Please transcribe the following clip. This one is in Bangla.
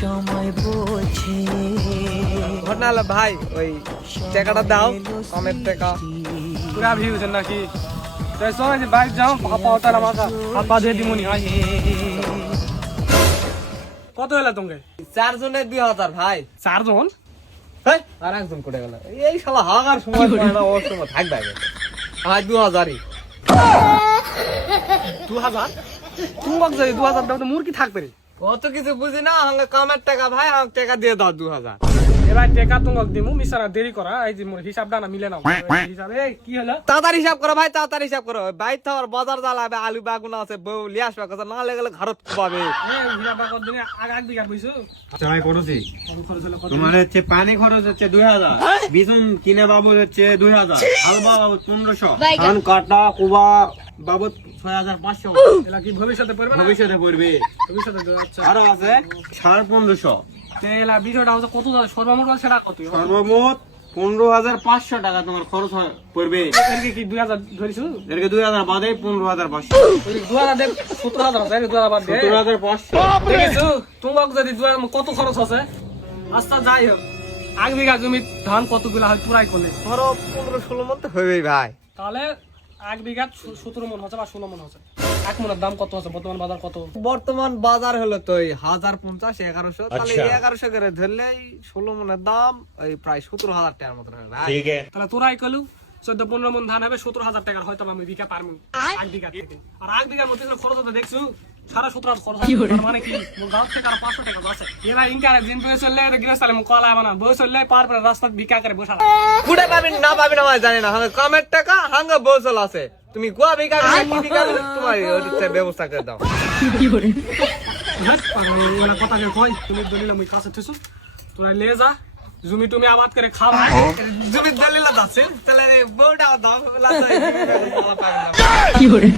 সময় বোঝে ঘটনা হলো ভাই ওই টাকাটা দাও কমের টাকা পুরা ভিউজ নাকি তাই চল যে বাইক যাও পাওয়াটা আমাকে হাত পা ধুয়ে দিমুনি হয় কত হলো তোমাকে 4 জনের 2000 ভাই 4 জন হেই আর একজন কোটে গেল এই শালা হাগার সময় পায় না ওর সময় থাকবে ভাই 2000ই 2000 তুমি বক যাই 2000 দাও তো মুরগি থাকবে রে অত কিছু বুঝি না হাঙ্গা কামের টাকা ভাই হাঙ্গ টাকা দিয়ে দাও 2000 এবার টাকা তোমাকে দিমু মিশানা দেরি করা এই যে মোর হিসাবটা না মিলে না হিসাব এই কি হলো তাড়াতাড়ি হিসাব করো ভাই তাড়াতাড়ি হিসাব করো বাইর তো আর বাজার জ্বালাবে আলু বেগুন আছে বউ লিয়ে আসবে কথা না লেগেলে ঘরত পাবে এই হিসাবটা কত দিনে আগ বিঘা বুঝছো আচ্ছা ভাই করছি খরচ হলো কত তোমার হচ্ছে পানি খরচ হচ্ছে 2000 বিছুন কিনে বাবদ হচ্ছে 2000 হালবা বাবদ 1500 ধান কাটা কুবা বাবদ 6500 এলা কি ভবিষ্যতে পড়বে না ভবিষ্যতে পড়বে ভবিষ্যতে আচ্ছা আরো আছে 1550 এলা বিষয়টা হচ্ছে কত সর্বমোট সেটা কত সর্বমোট 15500 টাকা তোমার খরচ পড়বে এর কি 2000 ধরিছো এরকে 2000 বাদে 15500 ওই 2000 দেব 17000 আছে 2000 বাদ দে 17500 দেখিছো তোমাকে যদি 2000 কত খরচ আছে আচ্ছা যাই হোক আগ বিঘা জমি ধান কতগুলো হয় পুরাই করলে ধরো 15-16 মতো হবেই ভাই তাহলে এক বিঘা 17 মন হচ্ছে বা 16 মন হচ্ছে এক মনের দাম কত আছে বর্তমান বাজার কত বর্তমান বাজার হলো তো 1050 1100 তাহলে 1100 করে ধরলে 16 মনের দাম ওই প্রায় 17000 টাকার মতো হবে ভাই ঠিক আছে তাহলে তোরাই কলু 14-15 মন ধান হবে 17000 টাকার হয়তো আমি বিঘা পারমু এক বিঘা থেকে আর এক বিঘার মধ্যে খরচ হতে দেখছো 17,500 খরচ হবে মানে কি মোর গাঁও থেকে আর 500 টাকা আছে এরা ইনকারে দিন পেয়ে চললে গৃহস্থলে মু কলা বানা বই চললে পার পরে রাস্তা ভিক্ষা করে বসা কুড়ে পাবেন না পাবেন আমার জানি না হাঙ্গা কামের টাকা হাঙ্গা বসল আছে তুমি গোয়া বিকা কি বিকা তোমার ওর ব্যবস্থা করে দাও কি করে ওরা কথা কই তুমি দলিল আমি কাছে থুসু তোরা লে যা জমি তুমি আবাদ করে খাবা জমি দলিল আছে তাহলে বউটা দাও লাতা কি করে